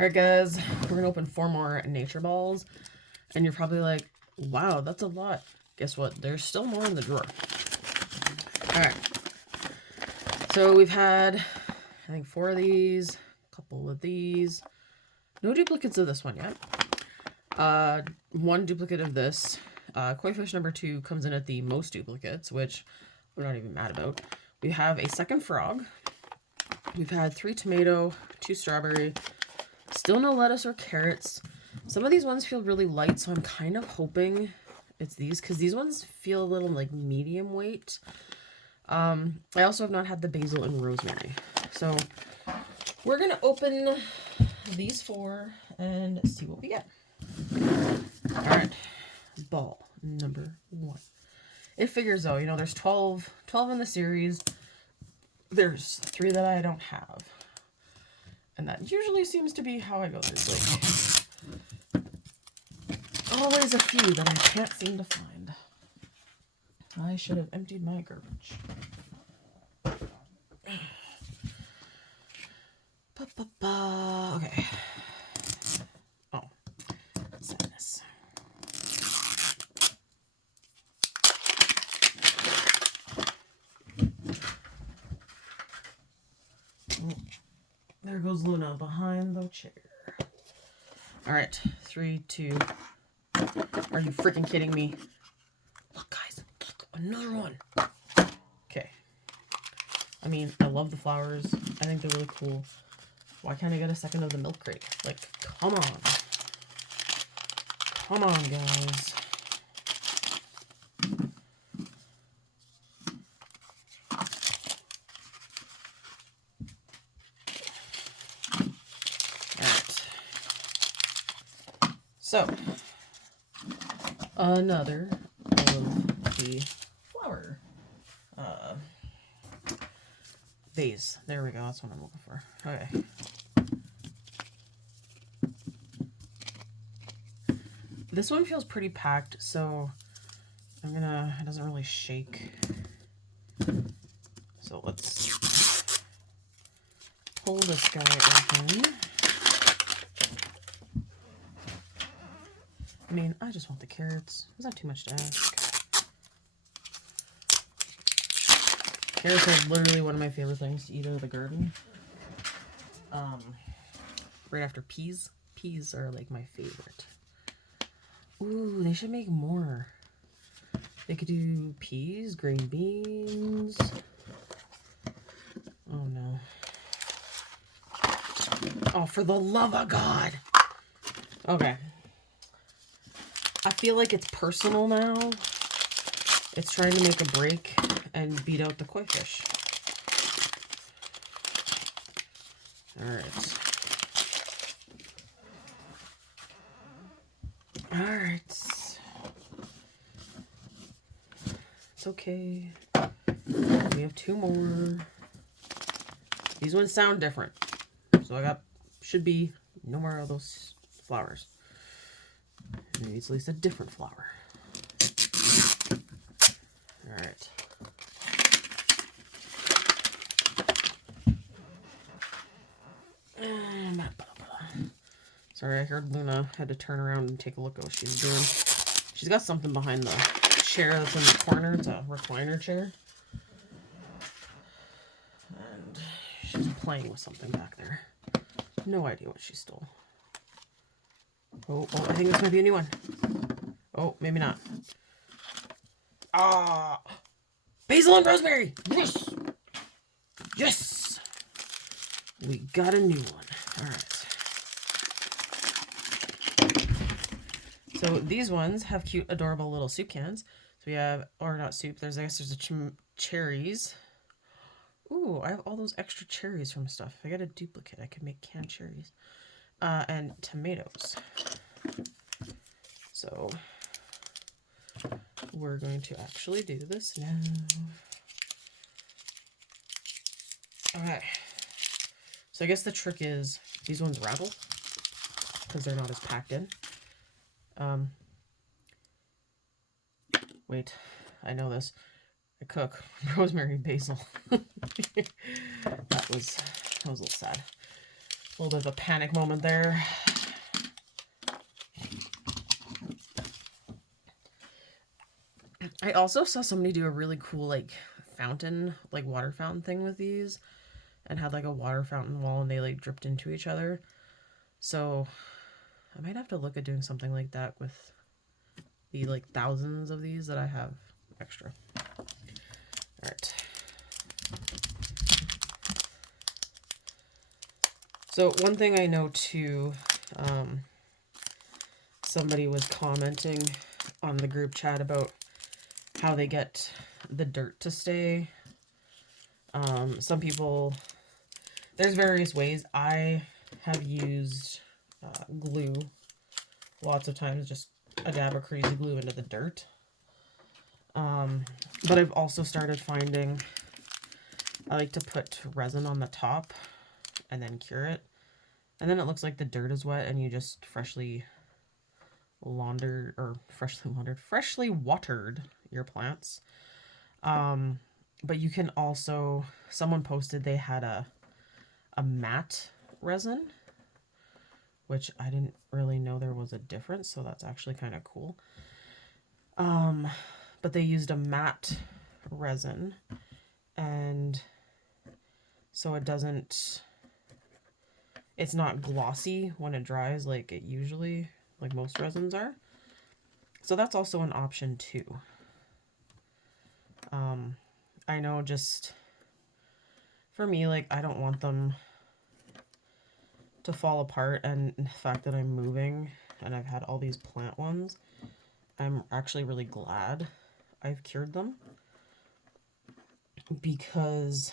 Alright guys, we're going to open 4 more nature balls. And you're probably like, wow, that's a lot. Guess what? There's still more in the drawer. Alright. So we've had, I think, 4 of these. A couple of these. No duplicates of this one yet. 1 duplicate of this. Koi fish number 2 comes in at the most duplicates, which we're not even mad about. We have a second frog. We've had 3 tomato, 2 strawberry. Still no lettuce or carrots. Some of these ones feel really light, so I'm kind of hoping it's these, because these ones feel a little like medium weight. I also have not had the basil and rosemary. So we're going to open these 4 and see what we get. Alright, ball number 1. It figures though, you know, there's 12 in the series. There's 3 that I don't have. And that usually seems to be how I go. There's like always a few that I can't seem to find. I should have emptied my garbage. Okay. Oh, sadness. There goes Luna behind the chair. All right, 3, 2. Are you freaking kidding me? Look, guys, look, another one. Okay. I mean, I love the flowers. I think they're really cool. Why can't I get a second of the milk crate? Like, come on. Come on, guys. So, another of the flower vase. There we go. That's what I'm looking for. Okay. This one feels pretty packed, so it doesn't really shake. So let's pull this guy open. I mean, I just want the carrots. Is that too much to ask? Carrots are literally one of my favorite things to eat out of the garden. Right after peas. Peas are like my favorite. Ooh, they should make more. They could do peas, green beans. Oh no. Oh, for the love of God. Okay. I feel like it's personal now. It's trying to make a break and beat out the koi fish. Alright. Alright. It's okay. We have 2 more. These ones sound different. So should be no more of those flowers. Maybe it's at least a different flower. Alright. Sorry, I heard Luna had to turn around and take a look at what she's doing. She's got something behind the chair that's in the corner. It's a recliner chair. And she's playing with something back there. No idea what she stole. Oh, I think this might be a new one. Oh, maybe not. Ah! Basil and rosemary! Yes! Yes! We got a new one. Alright. So these ones have cute, adorable little soup cans. So we have, or not soup, I guess there's a cherries. Ooh, I have all those extra cherries from stuff. If I got a duplicate, I could make canned cherries. And tomatoes. So we're going to actually do this now. Okay. So I guess the trick is these ones rattle because they're not as packed in. Wait, I know this. I cook rosemary and basil. that was a little sad. A little bit of a panic moment there. I also saw somebody do a really cool like fountain, like water fountain thing with these, and had like a water fountain wall, and they like dripped into each other. So I might have to look at doing something like that with the like thousands of these that I have extra. All right. So one thing I know too, somebody was commenting on the group chat about how they get the dirt to stay. Some people, there's various ways. I have used glue lots of times, just a dab of crazy glue into the dirt. But I've also started finding I like to put resin on the top and then cure it. And then it looks like the dirt is wet and you just freshly watered your plants. But you can also, someone posted they had a matte resin, which I didn't really know there was a difference, so that's actually kind of cool. But they used a matte resin, and so it's not glossy when it dries like it usually, like most resins are. So that's also an option too. I know just for me, like I don't want them to fall apart, and the fact that I'm moving and I've had all these plant ones, I'm actually really glad I've cured them, because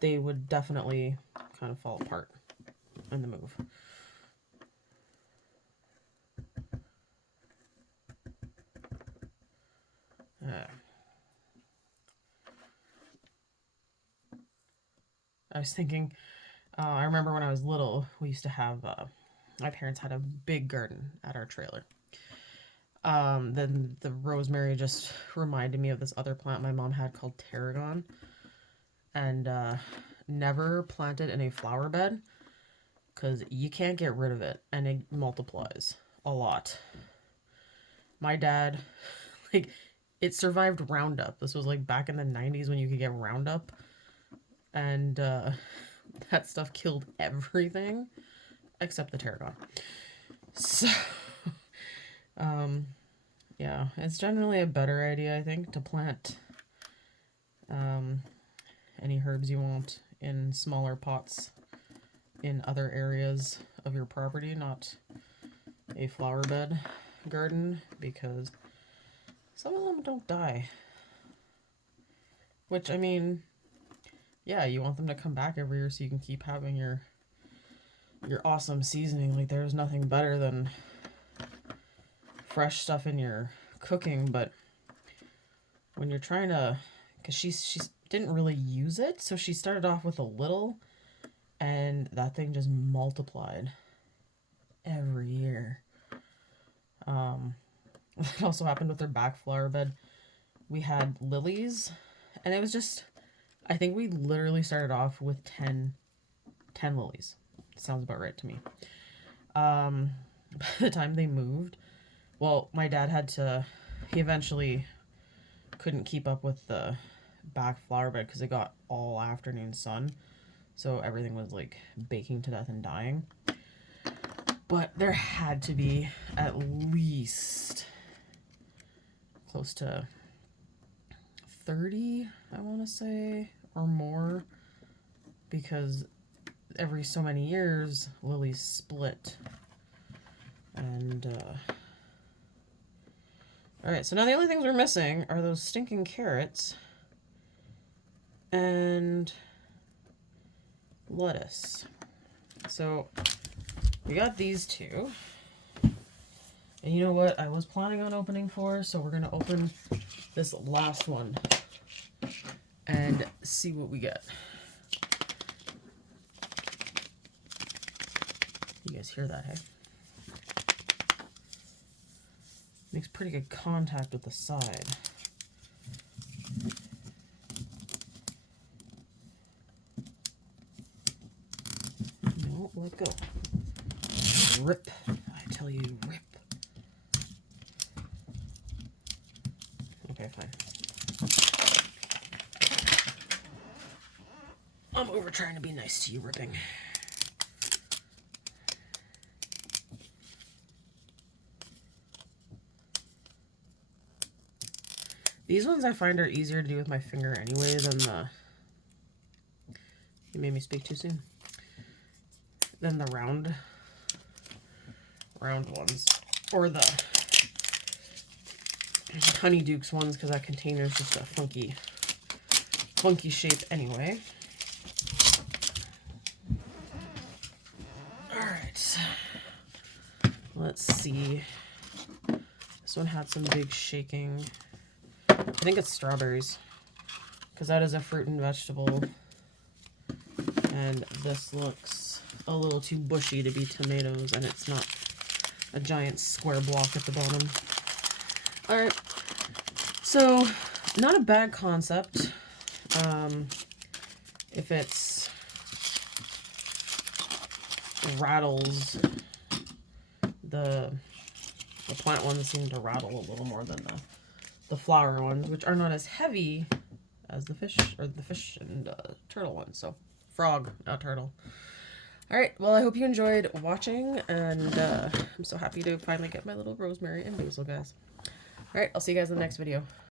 they would definitely kind of fall apart in the move. I was thinking, I remember when I was little, we used to have, my parents had a big garden at our trailer. Then the rosemary just reminded me of this other plant my mom had called tarragon, and never planted in a flower bed because you can't get rid of it and it multiplies a lot. My dad, like, it survived Roundup. This was like back in the 90s when you could get Roundup, and that stuff killed everything except the tarragon. So yeah, it's generally a better idea, I think, to plant any herbs you want in smaller pots in other areas of your property, not a flower bed garden, because some of them don't die. Which, I mean, yeah, you want them to come back every year so you can keep having your awesome seasoning. Like, there's nothing better than fresh stuff in your cooking, but when you're trying to, because she didn't really use it, so she started off with a little, and that thing just multiplied every year. It also happened with her back flower bed. We had lilies, and it was just, I think we literally started off with 10 lilies. Sounds about right to me. By the time they moved, well, my dad he eventually couldn't keep up with the back flower bed because it got all afternoon sun. So everything was like baking to death and dying. But there had to be at least close to 30, I want to say, or more, because every so many years lilies split. And all right, so now the only things we're missing are those stinking carrots and lettuce. So we got these two. And you know what I was planning on opening for? So we're going to open this last one and see what we get. You guys hear that, hey? Makes pretty good contact with the side. won't let go. Rip. I tell you, rip. Okay, fine. I'm over trying to be nice to you, ripping. These ones I find are easier to do with my finger anyway than the... You made me speak too soon. Than the round ones. Or the Honeydukes ones, because that container is just a funky shape anyway. Alright. Let's see. This one had some big shaking. I think it's strawberries, because that is a fruit and vegetable. And this looks a little too bushy to be tomatoes, and it's not a giant square block at the bottom. Alright, so not a bad concept. If it's rattles, the plant ones seem to rattle a little more than the flower ones, which are not as heavy as the fish and turtle ones. So frog, not turtle. All right, well, I hope you enjoyed watching, and I'm so happy to finally get my little rosemary and basil, guys. All right, I'll see you guys in the next video.